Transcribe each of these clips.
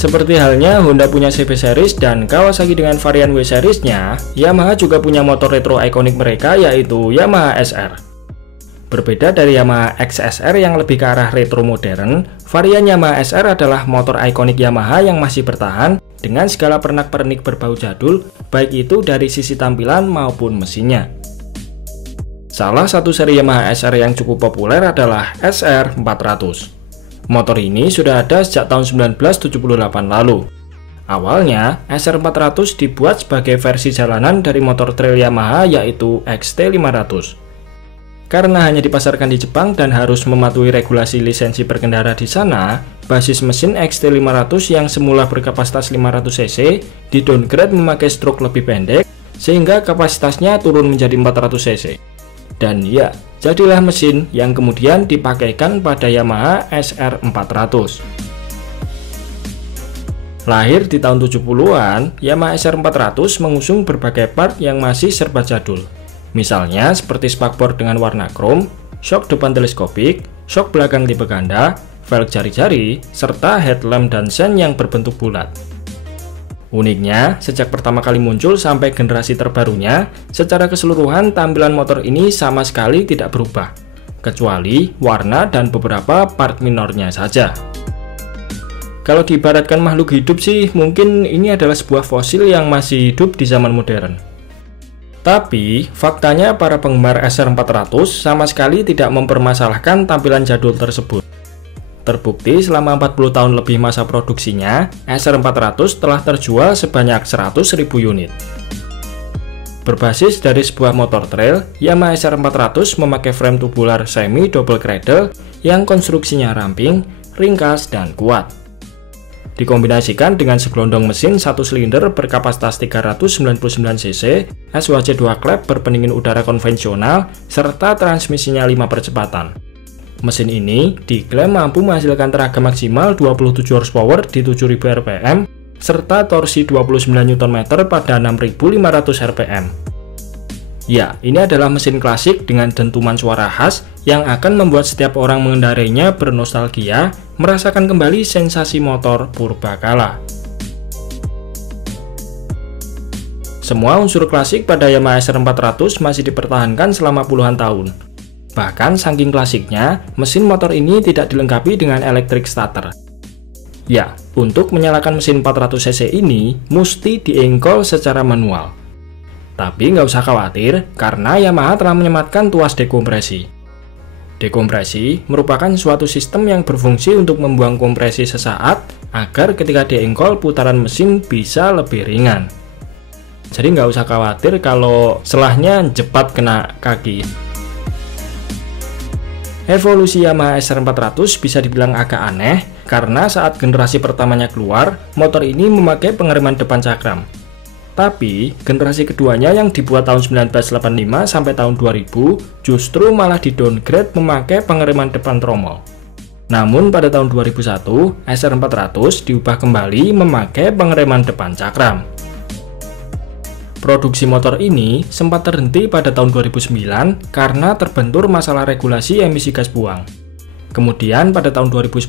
Seperti halnya Honda punya CB Series dan Kawasaki dengan varian W Series-nya, Yamaha juga punya motor retro ikonik mereka yaitu Yamaha SR. Berbeda dari Yamaha XSR yang lebih ke arah retro modern, varian Yamaha SR adalah motor ikonik Yamaha yang masih bertahan dengan segala pernak-pernik berbau jadul, baik itu dari sisi tampilan maupun mesinnya. Salah satu seri Yamaha SR yang cukup populer adalah SR 400. Motor ini sudah ada sejak tahun 1978 lalu. Awalnya, SR 400 dibuat sebagai versi jalanan dari motor trail Yamaha yaitu XT 500. Karena hanya dipasarkan di Jepang dan harus mematuhi regulasi lisensi berkendara di sana, basis mesin XT 500 yang semula berkapasitas 500 cc di-downgrade memakai stroke lebih pendek sehingga kapasitasnya turun menjadi 400 cc. Dan ya, jadilah mesin yang kemudian dipakaikan pada Yamaha SR 400. Lahir di tahun 70-an, Yamaha SR 400 mengusung berbagai part yang masih serba jadul. Misalnya seperti spakbor dengan warna krom, shock depan teleskopik, shock belakang tipe ganda, velg jari-jari, serta headlamp dan sen yang berbentuk bulat. Uniknya, sejak pertama kali muncul sampai generasi terbarunya, secara keseluruhan tampilan motor ini sama sekali tidak berubah, kecuali warna dan beberapa part minornya saja. Kalau diibaratkan makhluk hidup sih, mungkin ini adalah sebuah fosil yang masih hidup di zaman modern. Tapi, faktanya para penggemar SR 400 sama sekali tidak mempermasalahkan tampilan jadul tersebut. Terbukti selama 40 tahun lebih masa produksinya, SR 400 telah terjual sebanyak 100.000 unit. Berbasis dari sebuah motor trail, Yamaha SR 400 memakai frame tubular semi double cradle yang konstruksinya ramping, ringkas, dan kuat. Dikombinasikan dengan segelondong mesin 1 silinder berkapasitas 399 cc, SWC 2 klep berpendingin udara konvensional, serta transmisinya 5 percepatan. Mesin ini diklaim mampu menghasilkan tenaga maksimal 27 horsepower di 7000 rpm serta torsi 29 Nm pada 6500 rpm. Ya, ini adalah mesin klasik dengan dentuman suara khas yang akan membuat setiap orang mengendarainya bernostalgia, merasakan kembali sensasi motor purbakala. Semua unsur klasik pada Yamaha SR 400 masih dipertahankan selama puluhan tahun. Bahkan saking klasiknya, mesin motor ini tidak dilengkapi dengan electric starter. Ya, untuk menyalakan mesin 400 cc ini, mesti diengkol secara manual. Tapi nggak usah khawatir, karena Yamaha telah menyematkan tuas dekompresi. Dekompresi merupakan suatu sistem yang berfungsi untuk membuang kompresi sesaat, agar ketika diengkol putaran mesin bisa lebih ringan. Jadi nggak usah khawatir kalau selahnya jepat kena kaki. Evolusi Yamaha SR 400 bisa dibilang agak aneh, karena saat generasi pertamanya keluar, motor ini memakai pengereman depan cakram. Tapi, generasi keduanya yang dibuat tahun 1985 sampai tahun 2000, justru malah di-downgrade memakai pengereman depan tromol. Namun pada tahun 2001, SR 400 diubah kembali memakai pengereman depan cakram. Produksi motor ini sempat terhenti pada tahun 2009 karena terbentur masalah regulasi emisi gas buang. Kemudian pada tahun 2010,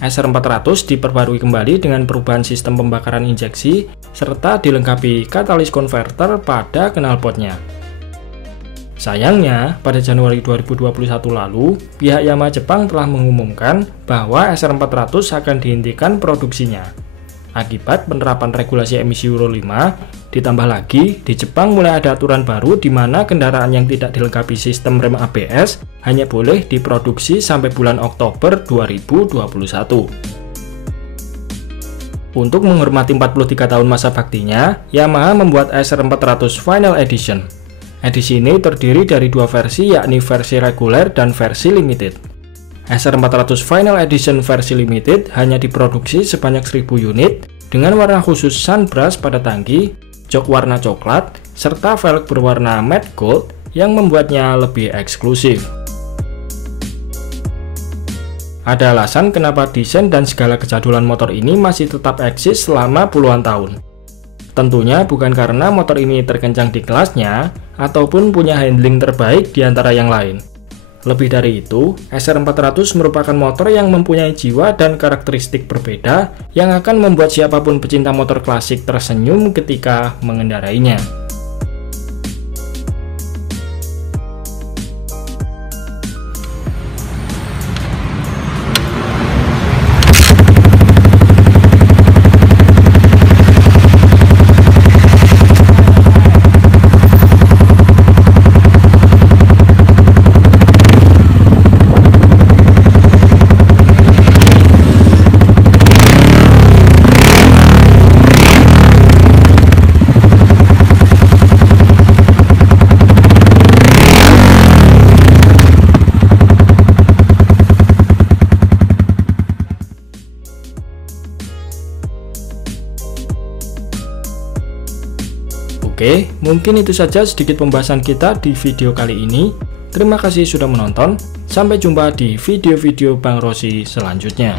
SR 400 diperbarui kembali dengan perubahan sistem pembakaran injeksi serta dilengkapi katalis converter pada knalpotnya. Sayangnya, pada Januari 2021 lalu, pihak Yamaha Jepang telah mengumumkan bahwa SR 400 akan dihentikan produksinya. Akibat penerapan regulasi emisi Euro 5, ditambah lagi di Jepang mulai ada aturan baru di mana kendaraan yang tidak dilengkapi sistem rem ABS hanya boleh diproduksi sampai bulan Oktober 2021. Untuk menghormati 43 tahun masa baktinya, Yamaha membuat SR 400 Final Edition. Edisi ini terdiri dari dua versi, yakni versi reguler dan versi limited. SR 400 Final Edition versi limited hanya diproduksi sebanyak 1000 unit dengan warna khusus sunbrush pada tangki, jok warna coklat, serta velg berwarna matte gold yang membuatnya lebih eksklusif. Ada alasan kenapa desain dan segala kejadulan motor ini masih tetap eksis selama puluhan tahun. Tentunya bukan karena motor ini terkencang di kelasnya ataupun punya handling terbaik di antara yang lain. Lebih dari itu, SR400 merupakan motor yang mempunyai jiwa dan karakteristik berbeda yang akan membuat siapapun pecinta motor klasik tersenyum ketika mengendarainya. Oke, mungkin itu saja sedikit pembahasan kita di video kali ini. Terima kasih sudah menonton. Sampai jumpa di video-video Bang Rossi selanjutnya.